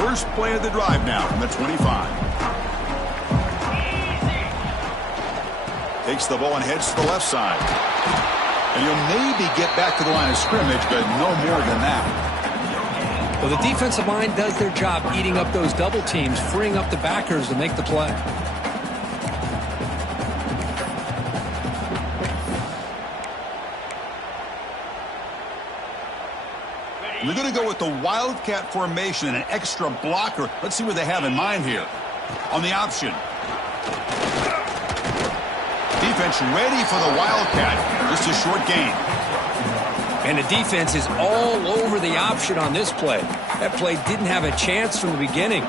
First play of the drive now from the 25. Takes the ball and heads to the left side. And you'll maybe get back to the line of scrimmage, but no more than that. Well, the defensive line does their job eating up those double teams, freeing up the backers to make the play. They're going to go with the Wildcat formation and an extra blocker. Let's see what they have in mind here. On the option. Defense ready for the Wildcat. Just a short gain. And the defense is all over the option on this play. That play didn't have a chance from the beginning.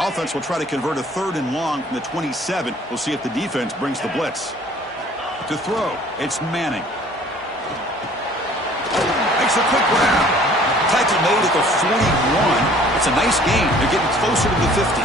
Offense will try to convert a 3rd and long from the 27. We'll see if the defense brings the blitz. To throw, it's Manning. Makes a quick grab. Tackle made at the 41. It's a nice gain. They're getting closer to the 50.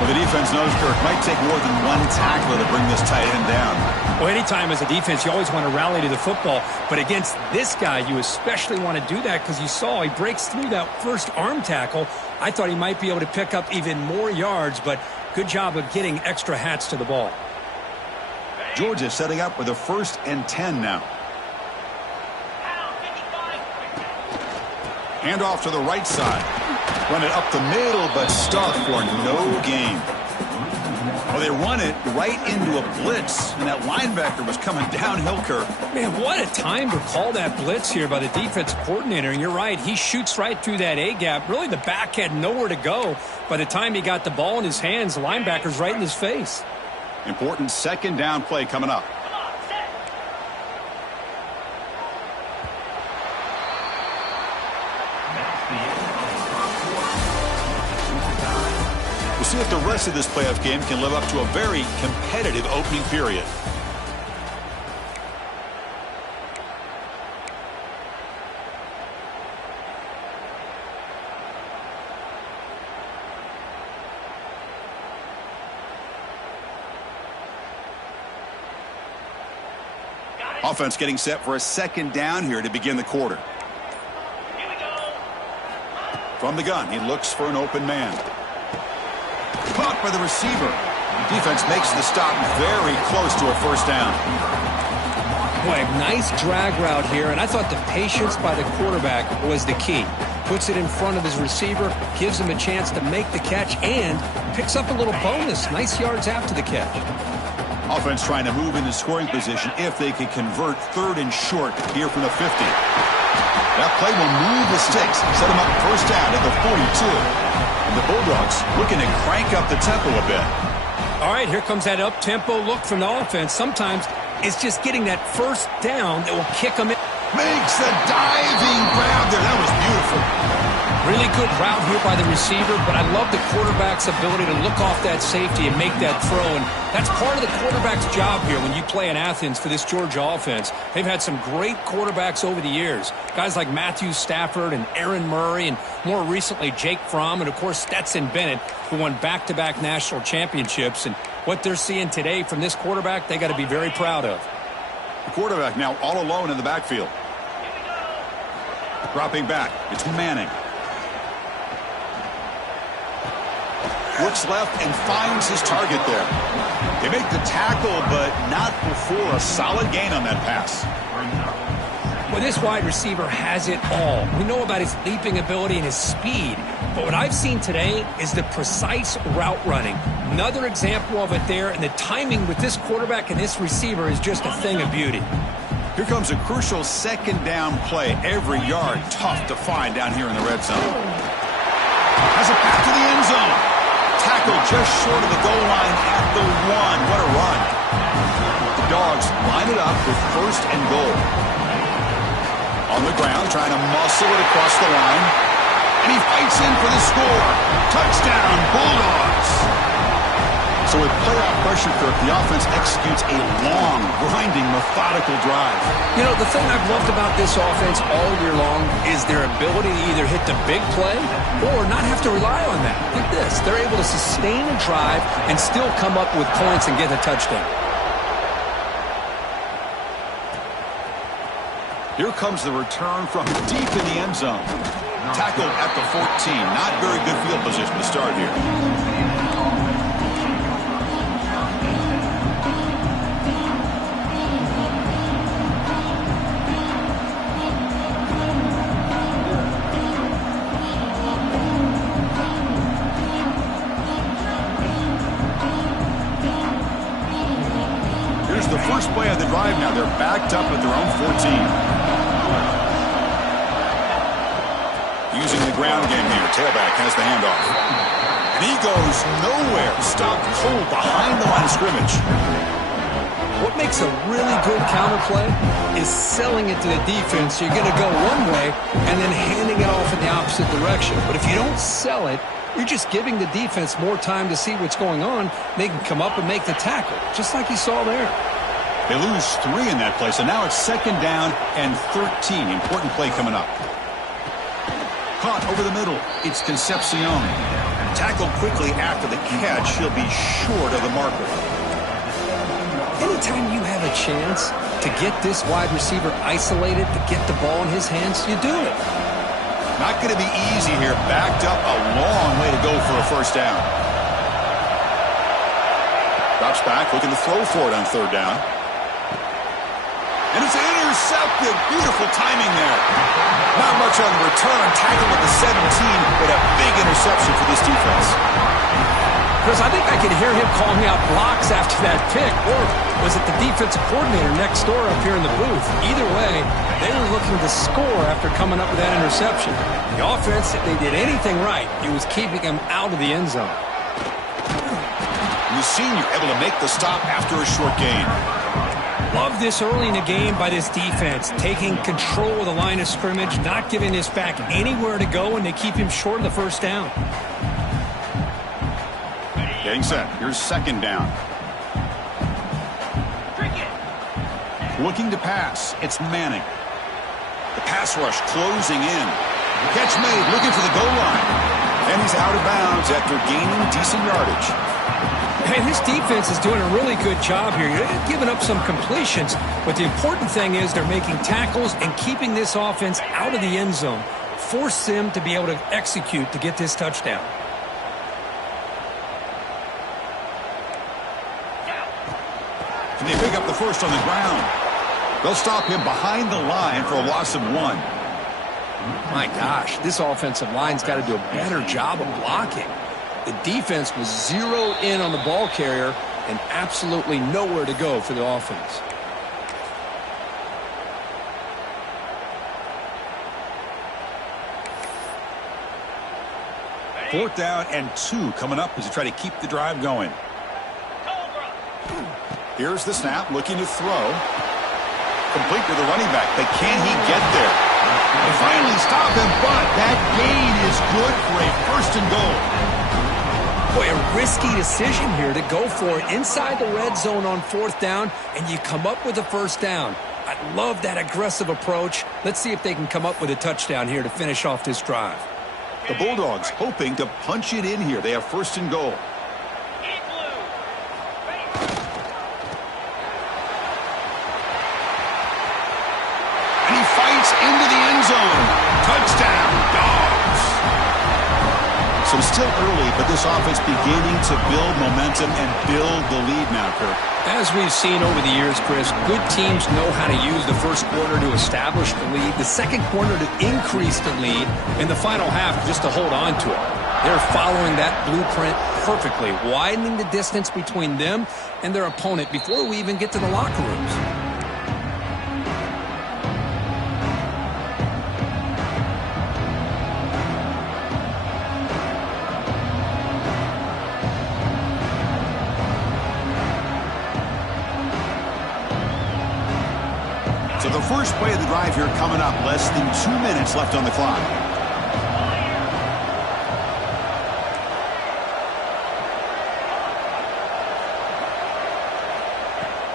Well, the defense knows, Kirk, might take more than one tackler to bring this tight end down. Well, anytime as a defense, you always want to rally to the football. But against this guy, you especially want to do that because you saw he breaks through that first arm tackle. I thought he might be able to pick up even more yards, but good job of getting extra hats to the ball. Georgia setting up with a 1st and 10 now. Hand off to the right side. Run it up the middle, but stuck for no gain. Well, they run it right into a blitz, and that linebacker was coming downhill, Kirk. Man, what a time to call that blitz here by the defense coordinator. And you're right, he shoots right through that A-gap. Really, the back had nowhere to go. By the time he got the ball in his hands, the linebacker's right in his face. Important 2nd down play coming up. We'll see if the rest of this playoff game can live up to a very competitive opening period. Offense getting set for a 2nd down here to begin the quarter. From the gun, he looks for an open man. Caught by the receiver. Defense makes the stop very close to a 1st down. Boy, nice drag route here, and I thought the patience by the quarterback was the key. Puts it in front of his receiver, gives him a chance to make the catch, and picks up a little bonus. Nice yards after the catch. Offense trying to move into scoring position if they can convert 3rd and short here from the 50. That play will move the sticks, set them up 1st down at the 42. And the Bulldogs looking to crank up the tempo a bit. All right, here comes that up-tempo look from the offense. Sometimes it's just getting that 1st down that will kick them in. Makes the diving grab there. That was beautiful. Really good route here by the receiver, but I love the quarterback's ability to look off that safety and make that throw. And that's part of the quarterback's job here when you play in Athens for this Georgia offense. They've had some great quarterbacks over the years. Guys like Matthew Stafford and Aaron Murray, and more recently Jake Fromm, and of course Stetson Bennett, who won back-to-back national championships. And what they're seeing today from this quarterback, they got to be very proud of. The quarterback now all alone in the backfield. Dropping back, it's Manning. Looks left and finds his target there. They make the tackle, but not before a solid gain on that pass. Well, this wide receiver has it all. We know about his leaping ability and his speed, but what I've seen today is the precise route running. Another example of it there, and the timing with this quarterback and this receiver is just a thing of beauty. Here comes a crucial 2nd down play. Every yard tough to find down here in the red zone. Has a path to the end zone. Tackled just short of the goal line at the 1. What a run. The Dogs line it up with 1st and goal. On the ground, trying to muscle it across the line. And he fights in for the score. Touchdown, Bulldogs. So with playoff pressure, Kirk, the offense executes a long, grinding, methodical drive. You know, the thing I've loved about this offense all year long is their ability to either hit the big play or not have to rely on that. Look at this. They're able to sustain a drive and still come up with points and get a touchdown. Here comes the return from deep in the end zone. Tackled at the 14. Not very good field position to start here. Here's the first play of the drive now. They're backed up at their own 14. Using the ground game here. Tailback has the handoff. And he goes nowhere. Stopped cold behind the line of scrimmage. What makes a really good counter play is selling it to the defense. You're going to go one way and then handing it off in the opposite direction. But if you don't sell it, you're just giving the defense more time to see what's going on. They can come up and make the tackle, just like you saw there. They lose 3 in that play, so now it's 2nd down and 13. Important play coming up. Caught over the middle. It's Concepcion. Tackled quickly after the catch. He'll be short of the marker. Anytime you have a chance to get this wide receiver isolated, to get the ball in his hands, you do it. Not going to be easy here. Backed up a long way to go for a first down. Drops back, looking to throw for it on 3rd down. And it's intercepted. Beautiful timing there. Not much on the return. Tackled at the 17, but a big interception for this defense. Chris, I think I could hear him calling out blocks after that pick. Or was it the defensive coordinator next door up here in the booth? Either way, they were looking to score after coming up with that interception. The offense, if they did anything right, it was keeping them out of the end zone. And the senior able to make the stop after a short gain. Love this early in the game by this defense, taking control of the line of scrimmage, not giving this back anywhere to go, and they keep him short of the first down. Getting set. Here's 2nd down. Looking to pass. It's Manning. The pass rush closing in. Catch made, looking for the goal line. And he's out of bounds after gaining decent yardage. Hey, this defense is doing a really good job here. They're giving up some completions, but the important thing is they're making tackles and keeping this offense out of the end zone. Force them to be able to execute to get this touchdown. Can they pick up the first on the ground? They'll stop him behind the line for a loss of 1. My gosh, this offensive line's got to do a better job of blocking. The defense was zeroed in on the ball carrier and absolutely nowhere to go for the offense. Fourth down and 2 coming up as you try to keep the drive going. Here's the snap, looking to throw. Complete to the running back, but can he get there? They finally stop him, but that gain is good for a 1st and goal. Boy, a risky decision here to go for it inside the red zone on 4th down, and you come up with a first down. I love that aggressive approach. Let's see if they can come up with a touchdown here to finish off this drive. The Bulldogs hoping to punch it in here. They have 1st and goal. And he fights into the end zone. Touchdown, Dogs. So still early, but this offense beginning to build momentum and build the lead now, Kirk. As we've seen over the years, Chris, good teams know how to use the first quarter to establish the lead, the second quarter to increase the lead, and the final half just to hold on to it. They're following that blueprint perfectly, widening the distance between them and their opponent before we even get to the locker rooms. So the first play of the drive here coming up. Less than 2 minutes left on the clock.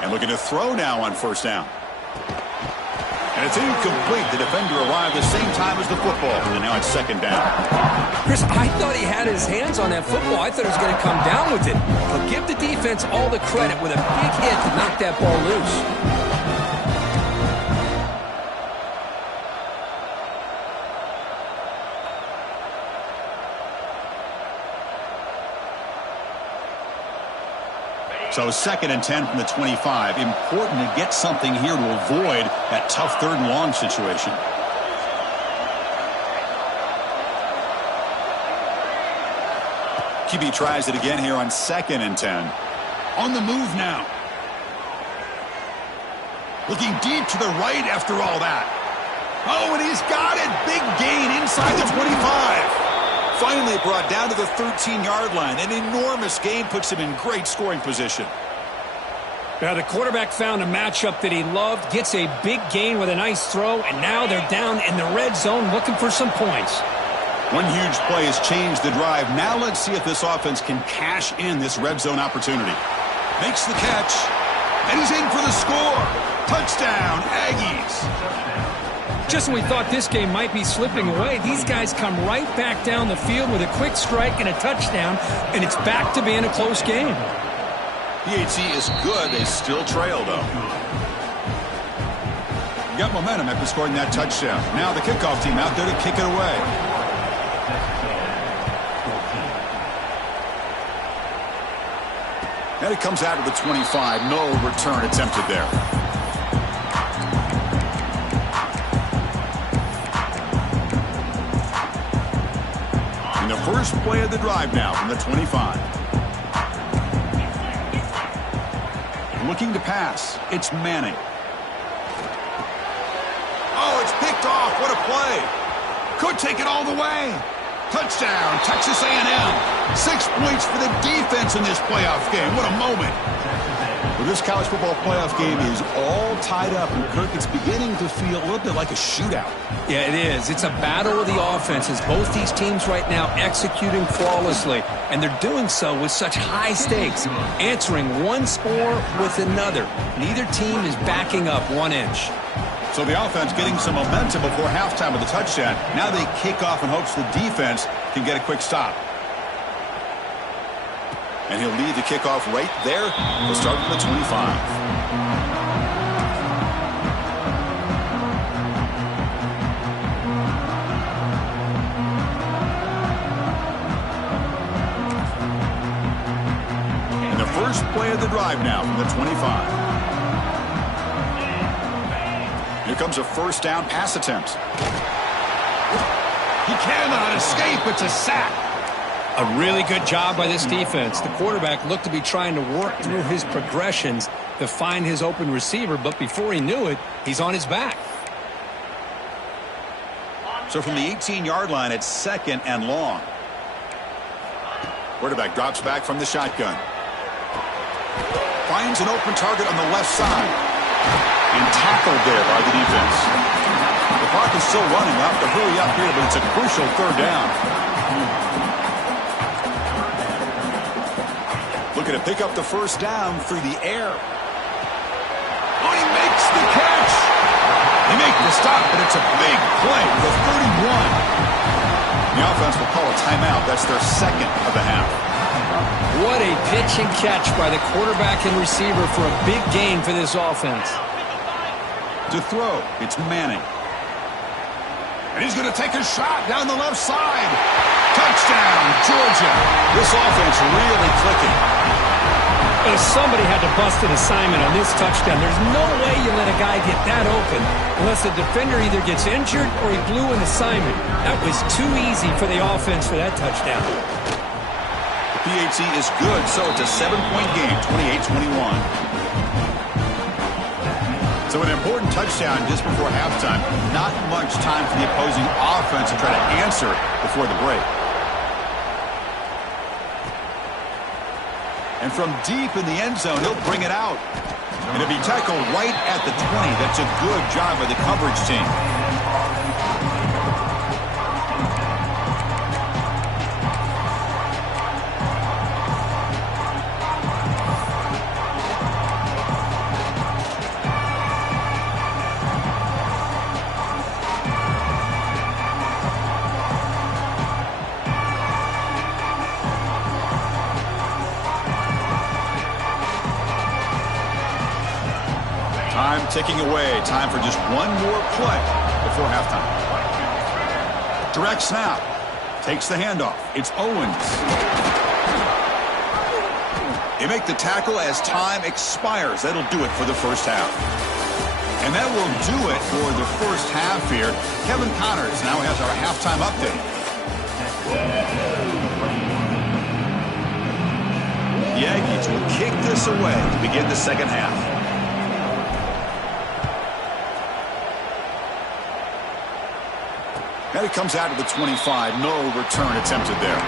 And looking to throw now on first down. And it's incomplete. The defender arrived the same time as the football. And now it's second down. Chris, I thought he had his hands on that football. I thought he was going to come down with it. But give the defense all the credit with a big hit to knock that ball loose. So second and 10 from the 25. Important to get something here to avoid that tough third and long situation. QB tries it again here on second and 10. On the move now. Looking deep to the right after all that. Oh, and he's got it. Big gain inside the 25. Finally brought down to the 13-yard line. An enormous gain puts him in great scoring position. Now the quarterback found a matchup that he loved, gets a big gain with a nice throw, and now they're down in the red zone looking for some points. One huge play has changed the drive. Now let's see if this offense can cash in this red zone opportunity. Makes the catch, and he's in for the score. Touchdown, Aggies. Just when we thought this game might be slipping away, these guys come right back down the field with a quick strike and a touchdown, and it's back to being a close game. PAT is good. They still trail, though. Got momentum after scoring that touchdown. Now the kickoff team out there to kick it away. And it comes out of the 25. No return attempted there. First play of the drive now from the 25. Looking to pass. It's Manning. Oh, it's picked off. What a play. Could take it all the way. Touchdown, Texas A&M. 6 points for the defense in this playoff game. What a moment. Well, this college football playoff game is all tied up, and Kirk, it's beginning to feel a little bit like a shootout. Yeah, it is. It's a battle of the offenses. Both these teams right now executing flawlessly, and they're doing so with such high stakes, answering one score with another. Neither team is backing up 1 inch. So the offense getting some momentum before halftime with the touchdown. Now they kick off in hopes the defense can get a quick stop. And he'll lead the kickoff right there. He'll start from the 25. And the first play of the drive now from the 25. Here comes a first down pass attempt. He cannot escape. It's a sack. A really good job by this defense. The quarterback looked to be trying to work through his progressions to find his open receiver, but before he knew it, he's on his back. So from the 18-yard line, it's second and long. Quarterback drops back from the shotgun. Finds an open target on the left side. And tackled there by the defense. The clock is still running. We'll have to hurry up here, but it's a crucial third down. Looking to pick up the first down through the air. Oh, he makes the catch. They make the stop, but it's a big play. The 31. The offense will call a timeout. That's their second of the half. What a pitch and catch by the quarterback and receiver for a big gain for this offense. To throw, it's Manning. And he's going to take a shot down the left side. Touchdown, Georgia. This offense really clicking. But somebody had to bust an assignment on this touchdown. There's no way you let a guy get that open unless the defender either gets injured or he blew an assignment. That was too easy for the offense for that touchdown. The PAT is good, so it's a 7-point game, 28-21. So an important touchdown just before halftime. Not much time for the opposing offense to try to answer before the break. And from deep in the end zone, he'll bring it out. And it'll be tackled right at the 20. That's a good job by the coverage team. Time ticking away. Time for just one more play before halftime. Direct snap. Takes the handoff. It's Owens. They make the tackle as time expires. That'll do it for the first half. And that will do it for the first half here. Kevin Connors now has our halftime update. The Aggies will kick this away to begin the second half. And it comes out to the 25. No return attempted there.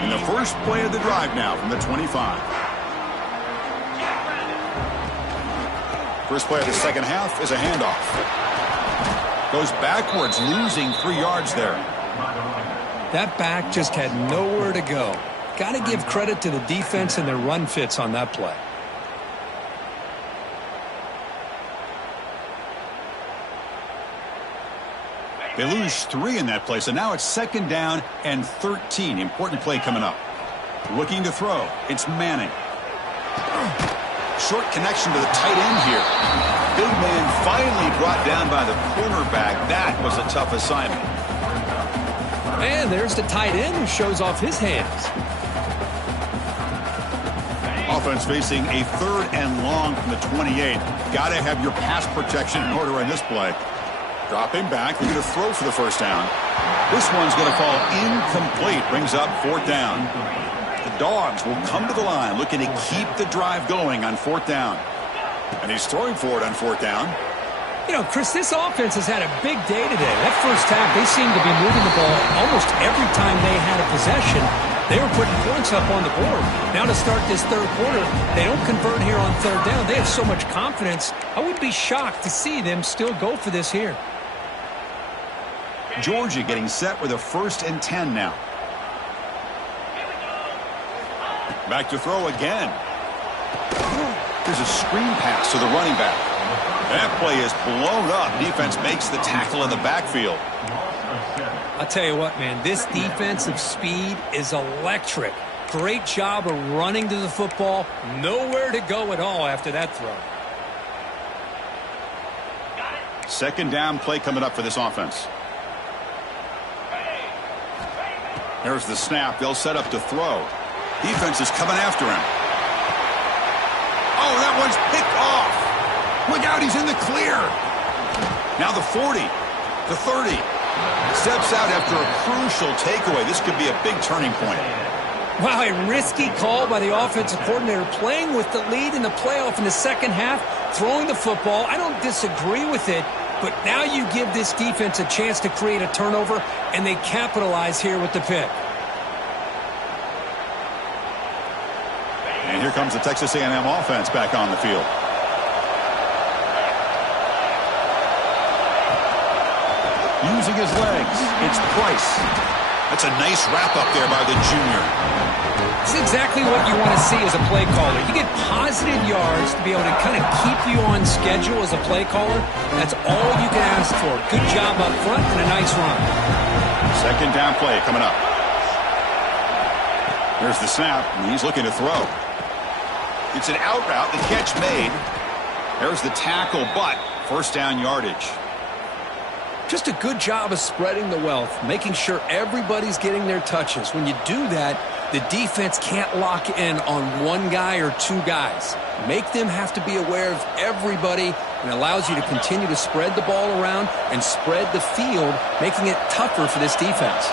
And the first play of the drive now from the 25. First play of the second half is a handoff. Goes backwards, losing 3 yards there. That back just had nowhere to go. Got to give credit to the defense and their run fits on that play. They lose 3 in that play, so now it's 2nd down and 13. Important play coming up. Looking to throw. It's Manning. Short connection to the tight end here. Big man finally brought down by the cornerback. That was a tough assignment. And there's the tight end who shows off his hands. Offense facing a 3rd and long from the 28. Got to have your pass protection in order on this play. Dropping back, looking to throw for the first down. This one's going to fall incomplete. Brings up 4th down. The Dogs will come to the line looking to keep the drive going on 4th down. And he's throwing for it on 4th down. You know, Chris, this offense has had a big day today. That first half, they seemed to be moving the ball almost every time they had a possession. They were putting points up on the board. Now to start this 3rd quarter, they don't convert here on 3rd down. They have so much confidence. I would be shocked to see them still go for this here. Georgia getting set with a 1st and 10 now. Back to throw again. There's a screen pass to the running back. That play is blown up. Defense makes the tackle in the backfield. I'll tell you what, man, this defensive speed is electric. Great job of running to the football. Nowhere to go at all after that throw. 2nd down play coming up for this offense. There's the snap. They'll set up to throw. Defense is coming after him. Oh, that one's picked off. Look out, he's in the clear. Now the 40, the 30. Steps out after a crucial takeaway. This could be a big turning point. Wow, a risky call by the offensive coordinator, playing with the lead in the playoff in the second half, throwing the football. I don't disagree with it, but now you give this defense a chance to create a turnover, and they capitalize here with the pick. And here comes the Texas A&M offense back on the field. Using his legs, it's Price. That's a nice wrap-up there by the junior. This is exactly what you want to see as a play caller. You get positive yards to be able to kind of keep you on schedule as a play caller. That's all you can ask for. Good job up front and a nice run. 2nd down play coming up. There's the snap, and he's looking to throw. It's an out route, the catch made. There's the tackle, but 1st down yardage. Just a good job of spreading the wealth, making sure everybody's getting their touches. When you do that, the defense can't lock in on one guy or 2 guys. Make them have to be aware of everybody, and allows you to continue to spread the ball around and spread the field, making it tougher for this defense.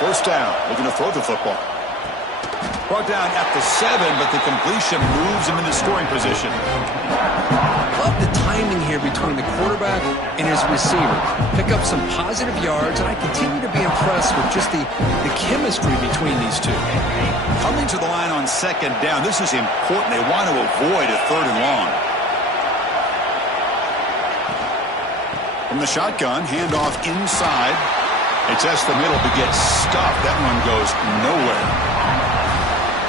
First down, looking to throw the football. Brought down at the 7, but the completion moves him into scoring position. Love the timing here between the quarterback and his receiver. Pick up some positive yards, and I continue to be impressed with just the chemistry between these two. Coming to the line on 2nd down, this is important. They want to avoid a 3rd and long. From the shotgun, handoff inside. They test the middle to get stuffed. That one goes nowhere.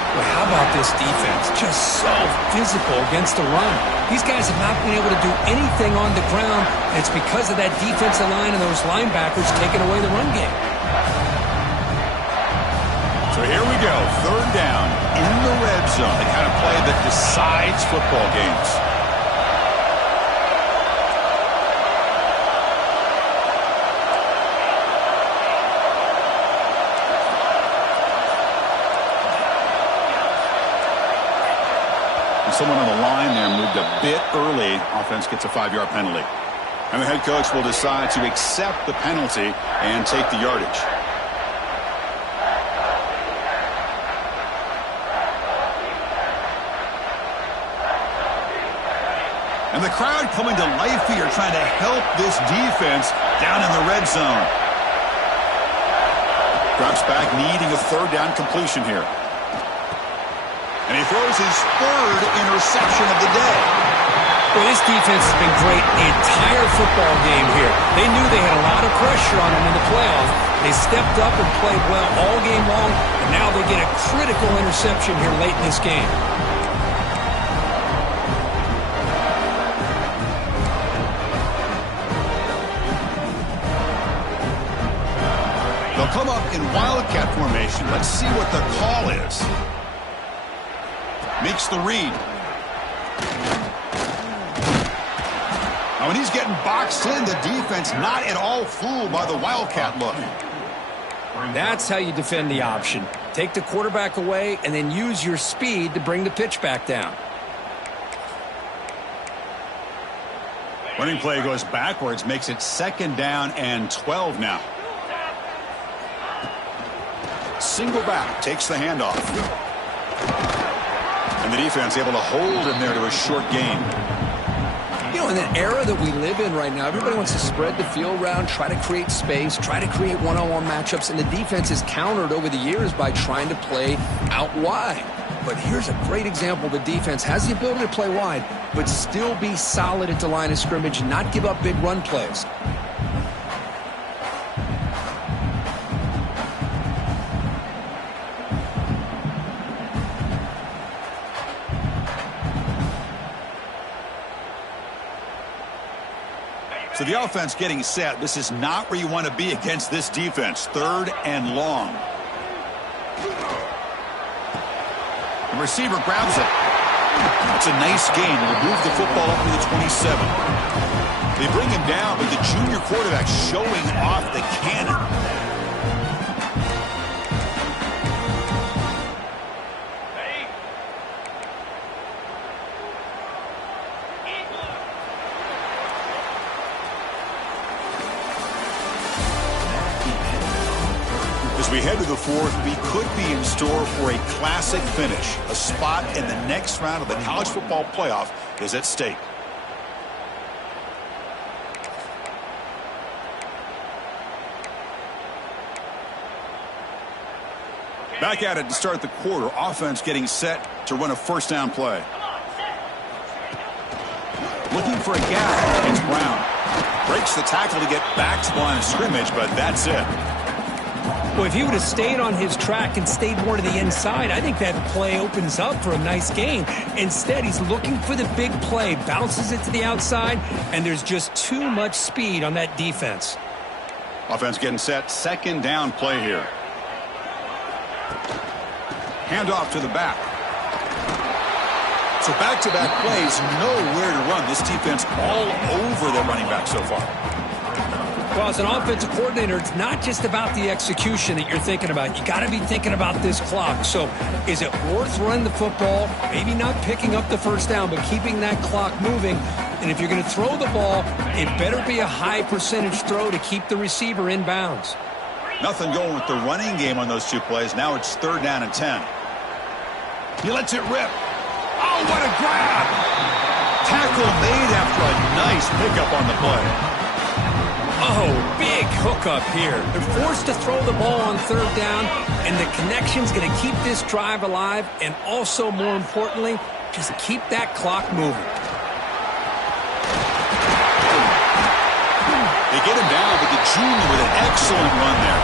Well, how about this defense? Just so physical against the run. These guys have not been able to do anything on the ground, and it's because of that defensive line and those linebackers taking away the run game. So here we go, third down in the red zone. The kind of play that decides football games. Someone on the line there moved a bit early. Offense gets a 5-yard penalty. And the head coach will decide to accept the penalty and take the yardage. And the crowd coming to life here, trying to help this defense down in the red zone. Drops back, needing a third down completion here. And he throws his third interception of the day. Well, this defense has been great the entire football game here. They knew they had a lot of pressure on them in the playoffs. They stepped up and played well all game long, and now they get a critical interception here late in this game. They'll come up in wildcat formation. Let's see what the call is. Makes the read. Now, when he's getting boxed in, the defense not at all fooled by the wildcat look. That's how you defend the option. Take the quarterback away and then use your speed to bring the pitch back down. Running play goes backwards, makes it second down and 12 now. Single back, takes the handoff. And the defense able to hold him there to a short gain. You know, in the era that we live in right now, everybody wants to spread the field around, try to create space, try to create one-on-one matchups, and the defense is countered over the years by trying to play out wide. But here's a great example. The defense has the ability to play wide, but still be solid at the line of scrimmage and not give up big run plays. So the offense getting set. This is not where you want to be against this defense. Third and long. The receiver grabs it. It's a nice gain. Will move the football up to the 27. They bring him down, but the junior quarterback showing off the cannon. As we head to the fourth, we could be in store for a classic finish. A spot in the next round of the college football playoff is at stake. Back at it to start the quarter. Offense getting set to run a first down play. Looking for a gap against Brown. Breaks the tackle to get back to the line of scrimmage, but that's it. Well, if he would have stayed on his track and stayed more to the inside, I think that play opens up for a nice gain. Instead, he's looking for the big play, bounces it to the outside, and there's just too much speed on that defense. Offense getting set. Second down play here. Handoff to the back. So back-to-back plays, nowhere to run. This defense all over the running back so far. Well, as an offensive coordinator, it's not just about the execution that you're thinking about. You got to be thinking about this clock. So is it worth running the football, maybe not picking up the first down, but keeping that clock moving? And if you're going to throw the ball, it better be a high percentage throw to keep the receiver in bounds. Nothing going with the running game on those two plays. Now it's third down and 10. He lets it rip. Oh, what a grab! Tackle made after a nice pickup on the play. Oh, big hookup here. They're forced to throw the ball on third down, and the connection's going to keep this drive alive, and also, more importantly, just keep that clock moving. They get him down, but the junior with an excellent run there.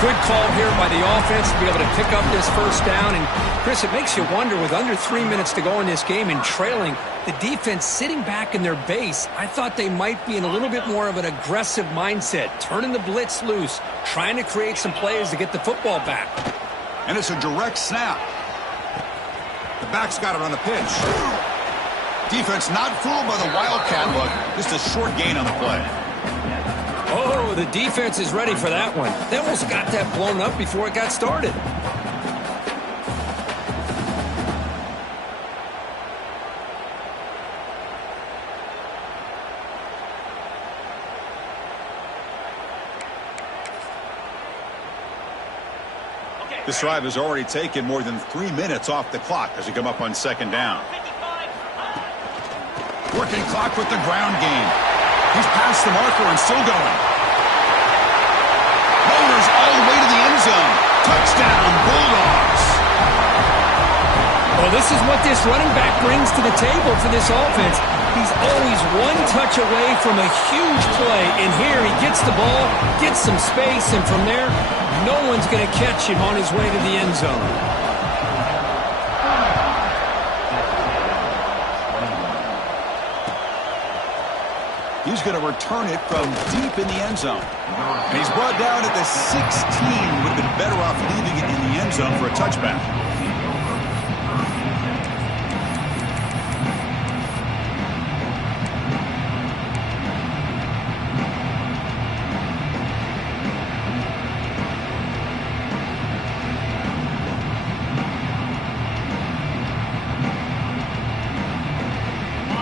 Good call here by the offense to be able to pick up this first down and Chris, it makes you wonder, with under 3 minutes to go in this game and trailing, the defense sitting back in their base, I thought they might be in a little bit more of an aggressive mindset, turning the blitz loose, trying to create some plays to get the football back. And it's a direct snap. The back's got it on the pitch. Defense not fooled by the Wildcat look. Just a short gain on the play. Oh, the defense is ready for that one. They almost got that blown up before it got started. This drive has already taken more than 3 minutes off the clock as we come up on second down. Working clock with the ground game. He's past the marker and still going. Motors all the way to the end zone. Touchdown, Bulldogs. Well, this is what this running back brings to the table for this offense. He's always one touch away from a huge play. And here he gets the ball, gets some space, and from there, no one's going to catch him on his way to the end zone. He's going to return it from deep in the end zone. And he's brought down at the 16. Would have been better off leaving it in the end zone for a touchback.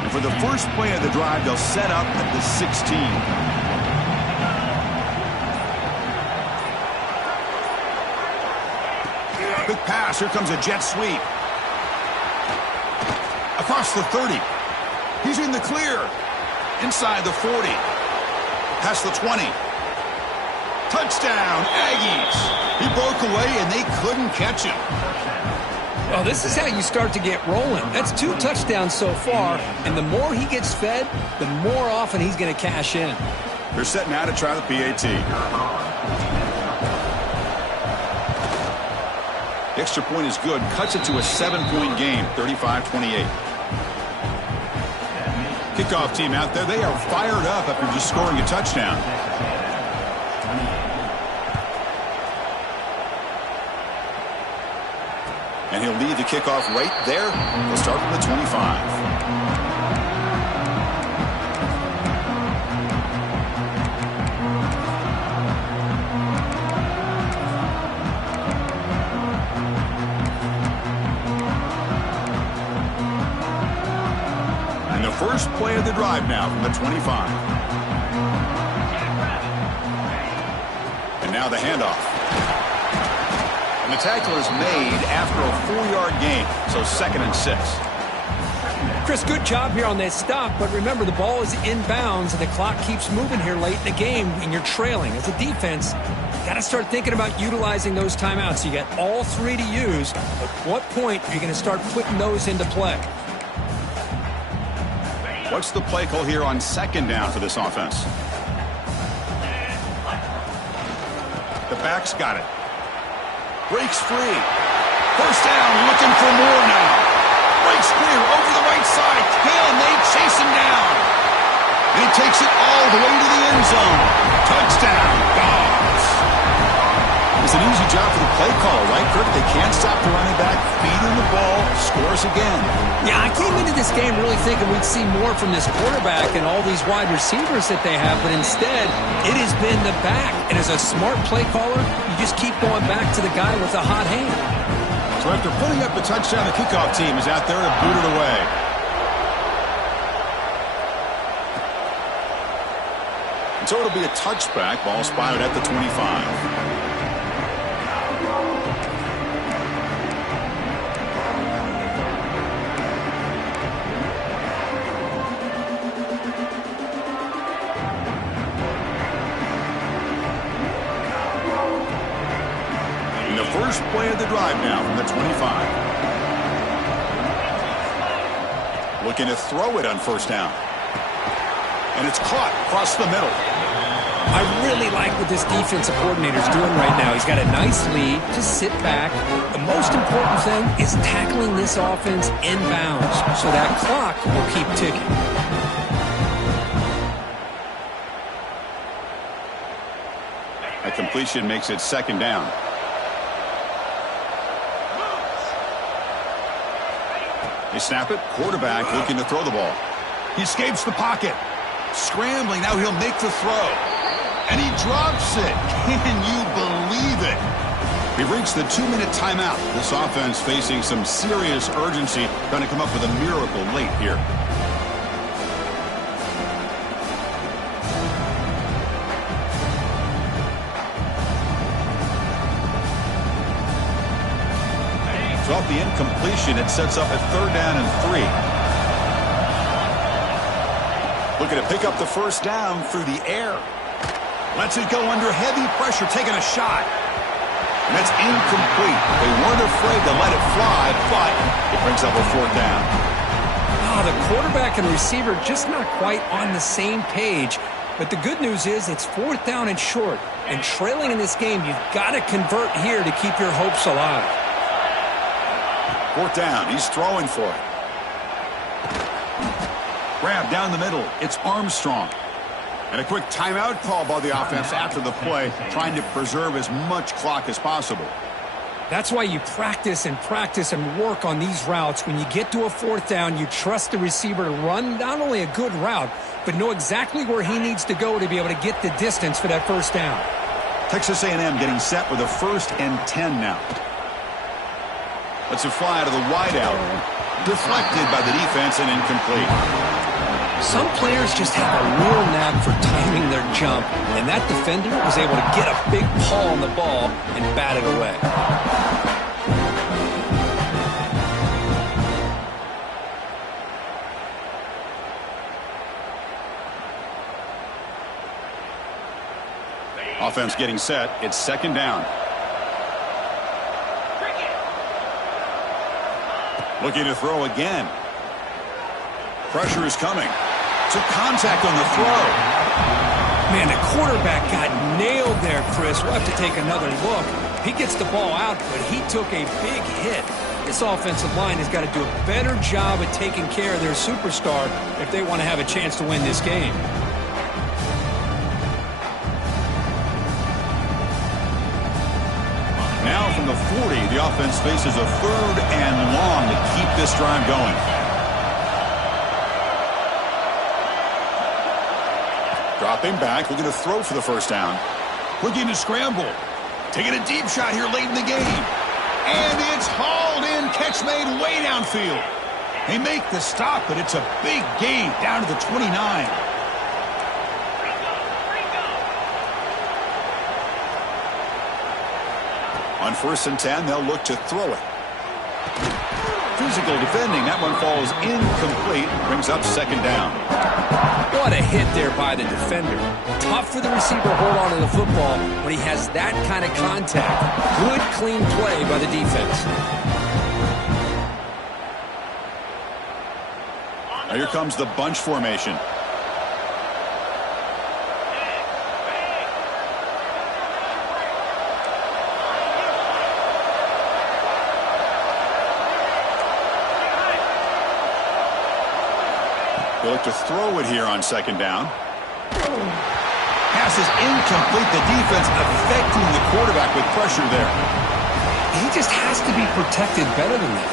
For the first play of the drive, they'll set up at the 16. Quick pass. Here comes a jet sweep. Across the 30. He's in the clear. Inside the 40. Past the 20. Touchdown, Aggies. He broke away, and they couldn't catch him. Well, this is how you start to get rolling. That's 2 touchdowns so far, and the more he gets fed, the more often he's going to cash in. They're set now to try the PAT. The extra point is good. Cuts it to a 7-point game, 35-28. Kickoff team out there. They are fired up after just scoring a touchdown. And he'll lead the kickoff right there. He'll start from the 25. And the first play of the drive now from the 25. And now the handoff. And the tackle is made after a 4-yard gain, so 2nd and 6. Chris, good job here on that stop, but remember, the ball is inbounds, and the clock keeps moving here late in the game, and you're trailing. As a defense, you got to start thinking about utilizing those timeouts. You got all 3 to use. At what point are you going to start putting those into play? What's the play call here on 2nd down for this offense? The back's got it. Breaks free. First down, looking for more now. Breaks clear over the right side. Hill, and they chase him down. And he takes it all the way to the end zone. Touchdown, Dogs. It's an easy job for the play caller, right, Kirk? They can't stop the running back, feeding the ball, scores again. Yeah, I came into this game really thinking we'd see more from this quarterback and all these wide receivers that they have, but instead, it has been the back. And as a smart play caller, you just keep going back to the guy with the hot hand. So after putting up the touchdown, the kickoff team is out there to boot it away. And so it'll be a touchback. Ball spotted at the 25. First play of the drive now from the 25. Looking to throw it on first down. And it's caught across the middle. I really like what this defensive coordinator is doing right now. He's got a nice lead. Just sit back. The most important thing is tackling this offense inbounds so that clock will keep ticking. A completion makes it second down. They snap it. Quarterback looking to throw the ball. He escapes the pocket. Scrambling. Now he'll make the throw. And he drops it. Can you believe it? We've reached the 2-minute timeout. This offense facing some serious urgency, trying to come up with a miracle late here. So off the incompletion, it sets up a 3rd down and 3. Looking to pick up the first down through the air. Lets it go under heavy pressure, taking a shot. And that's incomplete. They weren't afraid to let it fly, but it brings up a 4th down. Oh, the quarterback and receiver just not quite on the same page. But the good news is it's 4th down and short. And trailing in this game, you've got to convert here to keep your hopes alive. 4th down. He's throwing for it. Grab down the middle. It's Armstrong. And a quick timeout call by the offense after the play, trying to preserve as much clock as possible. That's why you practice and work on these routes. When you get to a 4th down, you trust the receiver to run not only a good route, but know exactly where he needs to go to be able to get the distance for that first down. Texas A&M getting set with a 1st and 10 now. Lets it fly out of the wideout. Deflected by the defense and incomplete. Some players just have a real knack for timing their jump, and that defender was able to get a big paw on the ball and bat it away. Offense getting set. It's 2nd down. Looking to throw again. Pressure is coming. Took contact on the throw. Man, the quarterback got nailed there, Chris. We'll have to take another look. He gets the ball out, but he took a big hit. This offensive line has got to do a better job of taking care of their superstar if they want to have a chance to win this game. Now from the 40, the offense faces a 3rd and long to keep this drive going. Dropping back, looking to throw for the first down. Looking to scramble. Taking a deep shot here late in the game. And it's hauled in. Catch made way downfield. They make the stop, but it's a big gain down to the 29. On 1st and 10, they'll look to throw it. Physical defending. That one falls incomplete. Brings up 2nd down. What a hit there by the defender. Tough for the receiver to hold on to the football when he has that kind of contact. Good, clean play by the defense. Now here comes the bunch formation. They look to throw it here on 2nd down. Pass is incomplete. The defense affecting the quarterback with pressure there. He just has to be protected better than that.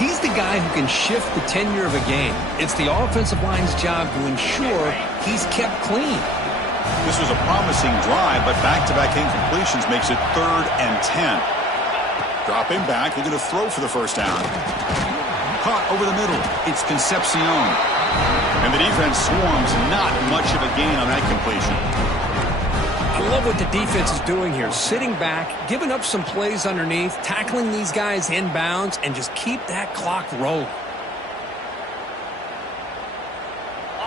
He's the guy who can shift the tenure of a game. It's the offensive line's job to ensure he's kept clean. This was a promising drive, but back-to-back incompletions makes it 3rd and 10. Dropping back, looking to throw for the first down. Caught over the middle. It's Concepcion. And the defense swarms, not much of a gain on that completion. I love what the defense is doing here. Sitting back, giving up some plays underneath, tackling these guys inbounds, and just keep that clock rolling.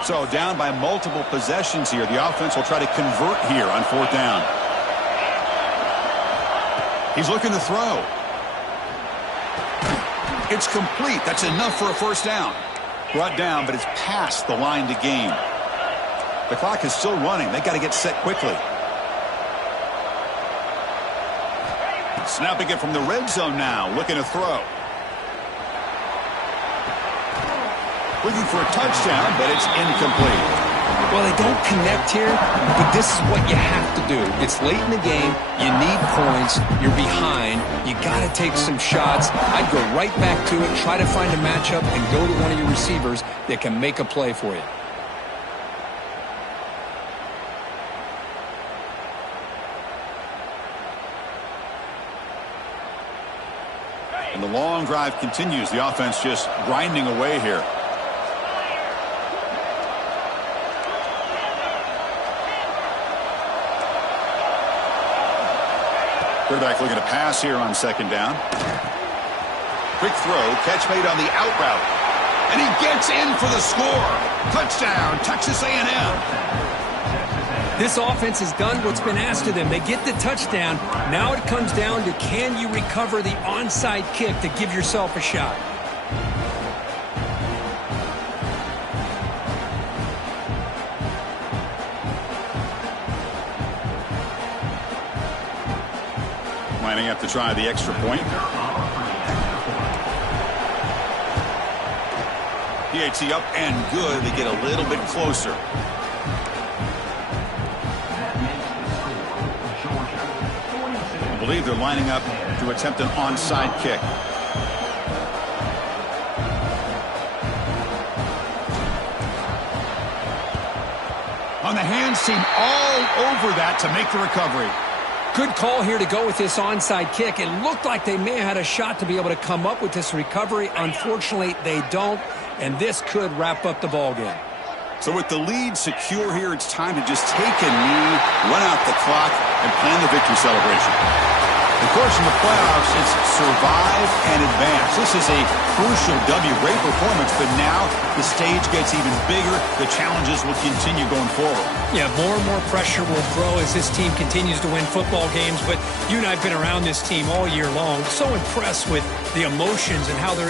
So down by multiple possessions here. The offense will try to convert here on 4th down. He's looking to throw. It's complete. That's enough for a first down. Brought down, but it's past the line to gain. The clock is still running. They got to get set quickly. Snapping it from the red zone now, looking to throw. Looking for a touchdown, but it's incomplete. Well, they don't connect here, but this is what you have to do. It's late in the game. You need points. You're behind. You got to take some shots. I'd go right back to it, try to find a matchup, and go to one of your receivers that can make a play for you. And the long drive continues. The offense just grinding away here. Quarterback looking to pass here on second down. Quick throw, catch made on the out route. And he gets in for the score. Touchdown, Texas A&M. This offense has done what's been asked of them. They get the touchdown. Now it comes down to, can you recover the onside kick to give yourself a shot? Lining up to try the extra point. PAT up and good. They get a little bit closer. I believe they're lining up to attempt an onside kick. On the hands team all over that to make the recovery. Good call here to go with this onside kick. It looked like they may have had a shot to be able to come up with this recovery. Unfortunately, they don't, and this could wrap up the ball game. So with the lead secure here, it's time to just take a knee, run out the clock, and plan the victory celebration. Of course, in the playoffs, it's survive and advance. This is a crucial W. Great performance, but now the stage gets even bigger. The challenges will continue going forward. Yeah, more and more pressure will grow as this team continues to win football games, but you and I have been around this team all year long. So impressed with the emotions and how they're able